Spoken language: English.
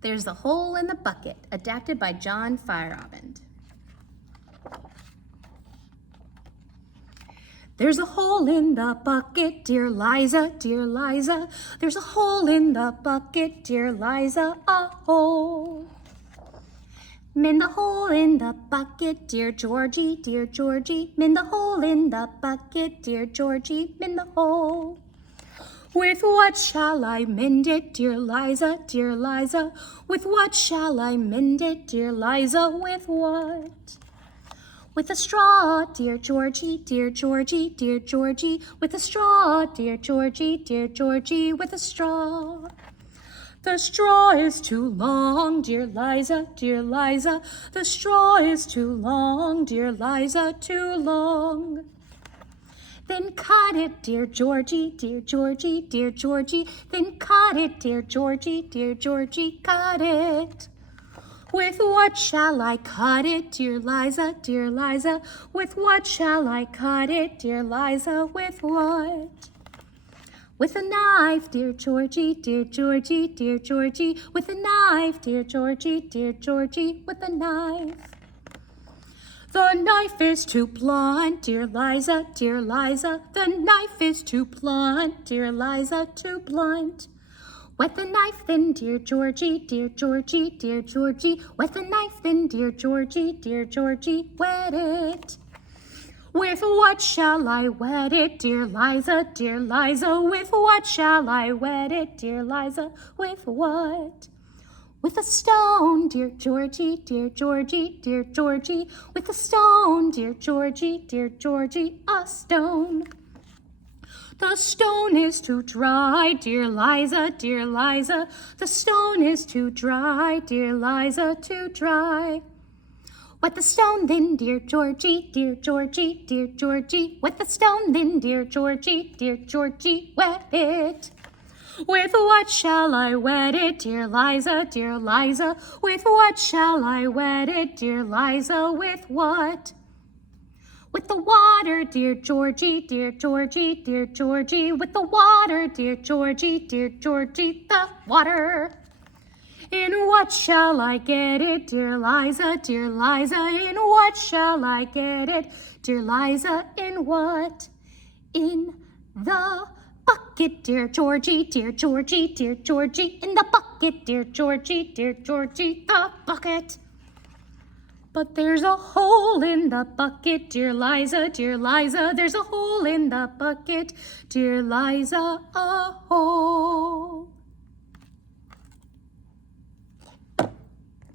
There's a Hole in the Bucket, adapted by John Feyerabend. There's a hole in the bucket, dear Liza, dear Liza. There's a hole in the bucket, dear Liza, a hole. Mend the hole in the bucket, dear Georgie, dear Georgie. Mend the hole in the bucket, dear Georgie, mend the hole. With what shall I mend it, dear Liza, dear Liza? With what shall I mend it, dear Liza, with what? With a straw, dear Georgie, dear Georgie, dear Georgie. With a straw, dear Georgie, dear Georgie, with a straw. The straw is too long, dear Liza, dear Liza. The straw is too long, dear Liza, too long. Then cut it, dear Georgie, dear Georgie, dear Georgie. Then cut it, dear Georgie, dear Georgie, cut it. With what shall I cut it, dear Liza, dear Liza? With what shall I cut it, dear Liza, with what? With a knife, dear Georgie, dear Georgie, dear Georgie. With a knife, dear Georgie, dear Georgie, with a knife. The knife is too blunt, dear Liza, dear Liza. The knife is too blunt, dear Liza, too blunt. Wet the knife then, dear Georgie, dear Georgie, dear Georgie. Wet the knife then, dear Georgie, dear Georgie, wet it. With what shall I wet it, dear Liza, dear Liza? With what shall I wet it, dear Liza? With what? With a stone, dear Georgie, dear Georgie, dear Georgie. With a stone, dear Georgie, dear Georgie, a stone. The stone is too dry, dear Liza, dear Liza. The stone is too dry, dear Liza, too dry. Wet the stone then, dear Georgie, dear Georgie, dear Georgie. Wet the stone then, dear Georgie, dear Georgie, wet it. With what shall I wet it, dear Liza, dear Liza? With what shall I wet it, dear Liza, with what? With the water, dear Georgie, dear Georgie, dear Georgie. With the water, dear Georgie, dear Georgie, the water. In what shall I get it, dear Liza, dear Liza? In what shall I get it, dear Liza? In what? In the bucket, dear Georgie, dear Georgie, dear Georgie. In the bucket, dear Georgie, dear Georgie, the bucket. But there's a hole in the bucket, dear Liza, dear Liza. There's a hole in the bucket, dear Liza, a hole.